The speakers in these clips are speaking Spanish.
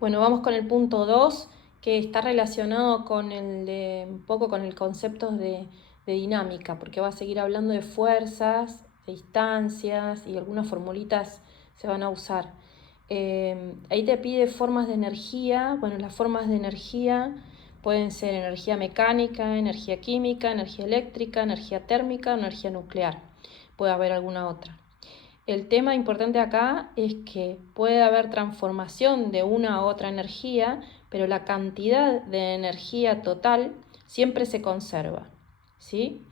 Bueno, vamos con el punto 2, que está relacionado con un poco con el concepto de dinámica, porque va a seguir hablando de fuerzas, de distancias y algunas formulitas se van a usar. Ahí te pide formas de energía. Bueno, las formas de energía pueden ser energía mecánica, energía química, energía eléctrica, energía térmica, energía nuclear. Puede haber alguna otra. El tema importante acá es que puede haber transformación de una a otra energía, pero la cantidad de energía total siempre se conserva, ¿sí?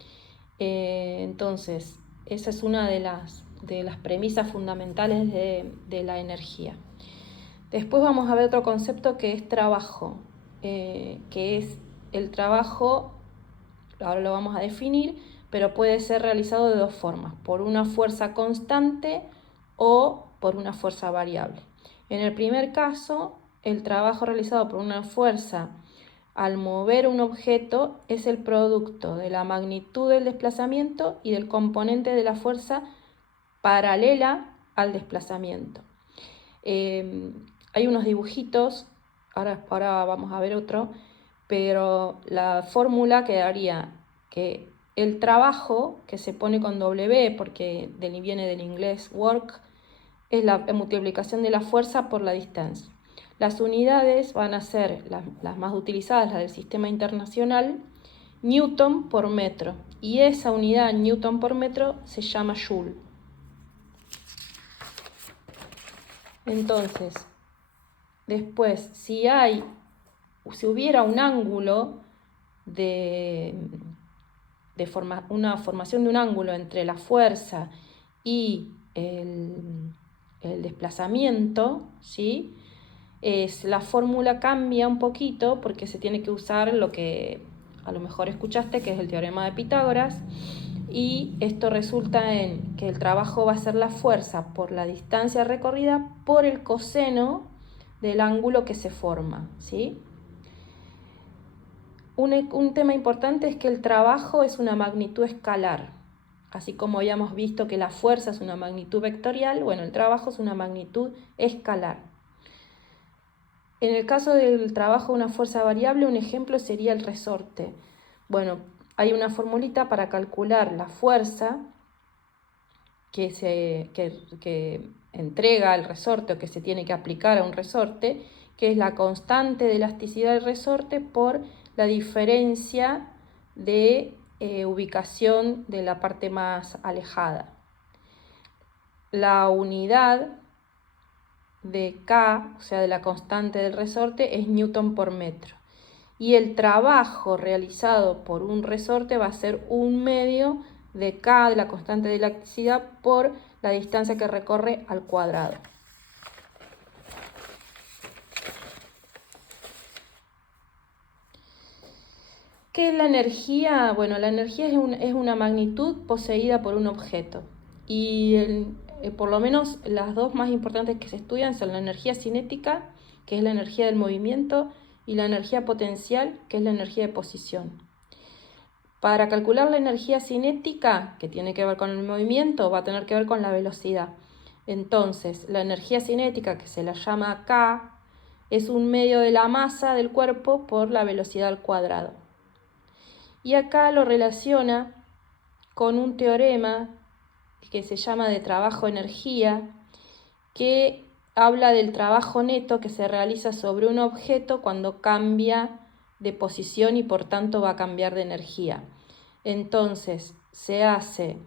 Entonces, esa es una de las premisas fundamentales de la energía. Después vamos a ver otro concepto que es trabajo, que es el trabajo, ahora lo vamos a definir, pero puede ser realizado de dos formas, por una fuerza constante o por una fuerza variable. En el primer caso, el trabajo realizado por una fuerza al mover un objeto es el producto de la magnitud del desplazamiento y del componente de la fuerza paralela al desplazamiento. Hay unos dibujitos, ahora vamos a ver otro, pero la fórmula quedaría que el trabajo, que se pone con W porque viene del inglés work, es la multiplicación de la fuerza por la distancia. Las unidades van a ser las más utilizadas, las del sistema internacional, Newton por metro, y esa unidad Newton por metro se llama Joule. Entonces, después, si hubiera un ángulo una formación de un ángulo entre la fuerza y el desplazamiento, ¿sí? La fórmula cambia un poquito porque se tiene que usar lo que a lo mejor escuchaste, que es el teorema de Pitágoras, y esto resulta en que el trabajo va a ser la fuerza por la distancia recorrida por el coseno del ángulo que se forma, ¿sí? Un tema importante es que el trabajo es una magnitud escalar. Así como habíamos visto que la fuerza es una magnitud vectorial, bueno, el trabajo es una magnitud escalar. En el caso del trabajo de una fuerza variable, un ejemplo sería el resorte. Bueno, hay una formulita para calcular la fuerza que entrega el resorte o que se tiene que aplicar a un resorte, que es la constante de elasticidad del resorte por la diferencia de ubicación de la parte más alejada. La unidad de K, o sea, de la constante del resorte, es Newton por metro. Y el trabajo realizado por un resorte va a ser 1/2 de K, de la constante de elasticidad, por la distancia que recorre al cuadrado. ¿Qué es la energía? Bueno, la energía es una magnitud poseída por un objeto. Y por lo menos las dos más importantes que se estudian son la energía cinética, que es la energía del movimiento, y la energía potencial, que es la energía de posición. Para calcular la energía cinética, que tiene que ver con el movimiento, va a tener que ver con la velocidad. Entonces, la energía cinética, que se la llama K, es 1/2 de la masa del cuerpo por la velocidad al cuadrado. Y acá lo relaciona con un teorema que se llama de trabajo-energía, que habla del trabajo neto que se realiza sobre un objeto cuando cambia de posición y por tanto va a cambiar de energía. Entonces se hace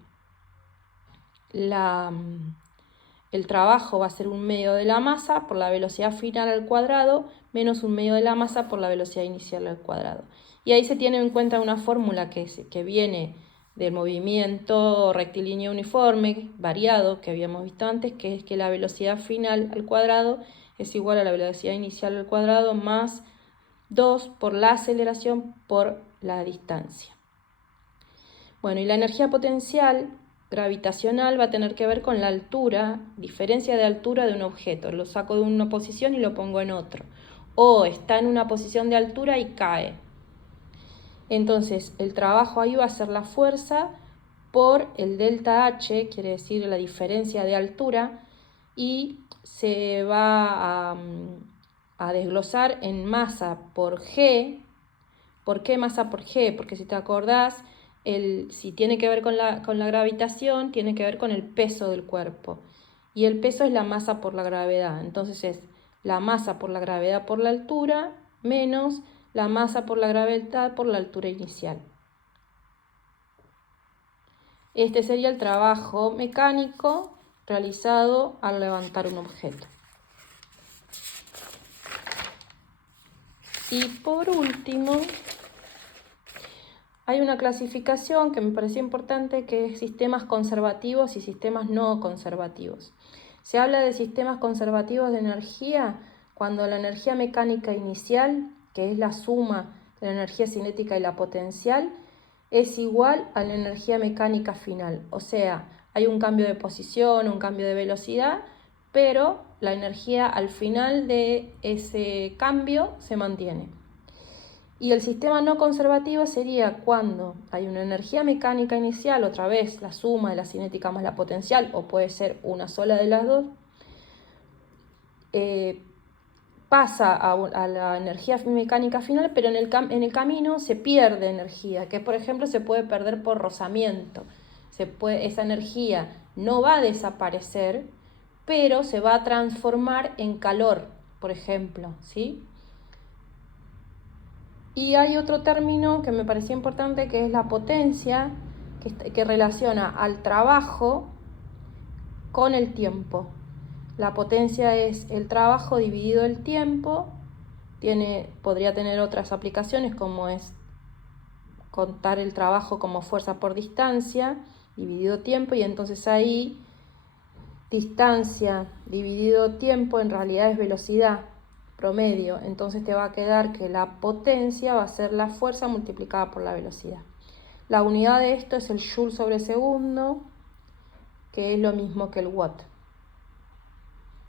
el trabajo va a ser 1/2 de la masa por la velocidad final al cuadrado menos 1/2 de la masa por la velocidad inicial al cuadrado. Y ahí se tiene en cuenta una fórmula que viene del movimiento rectilíneo uniforme variado que habíamos visto antes, que es que la velocidad final al cuadrado es igual a la velocidad inicial al cuadrado más 2 por la aceleración por la distancia. Bueno, y la energía potencial gravitacional va a tener que ver con la altura, diferencia de altura de un objeto. Lo saco de una posición y lo pongo en otro. O está en una posición de altura y cae. Entonces, el trabajo ahí va a ser la fuerza por el delta H, quiere decir la diferencia de altura, y se va a desglosar en masa por G. ¿Por qué masa por G? Porque si te acordás, si tiene que ver con la gravitación, tiene que ver con el peso del cuerpo. Y el peso es la masa por la gravedad. Entonces es la masa por la gravedad por la altura menos la masa por la gravedad por la altura inicial. Este sería el trabajo mecánico realizado al levantar un objeto. Y por último, hay una clasificación que me pareció importante, que es sistemas conservativos y sistemas no conservativos. Se habla de sistemas conservativos de energía cuando la energía mecánica inicial, que es la suma de la energía cinética y la potencial, es igual a la energía mecánica final. O sea, hay un cambio de posición, un cambio de velocidad, pero la energía al final de ese cambio se mantiene. Y el sistema no conservativo sería cuando hay una energía mecánica inicial, otra vez la suma de la cinética más la potencial, o puede ser una sola de las dos, pasa a la energía mecánica final, pero en el camino se pierde energía, que por ejemplo se puede perder por rozamiento. Esa energía no va a desaparecer, pero se va a transformar en calor, por ejemplo, ¿sí? Y hay otro término que me pareció importante, que es la potencia, que relaciona al trabajo con el tiempo. La potencia es el trabajo dividido el tiempo. Podría tener otras aplicaciones, como es contar el trabajo como fuerza por distancia, dividido tiempo, y entonces ahí distancia dividido tiempo en realidad es velocidad promedio. Entonces te va a quedar que la potencia va a ser la fuerza multiplicada por la velocidad. La unidad de esto es el joule sobre segundo, que es lo mismo que el watt.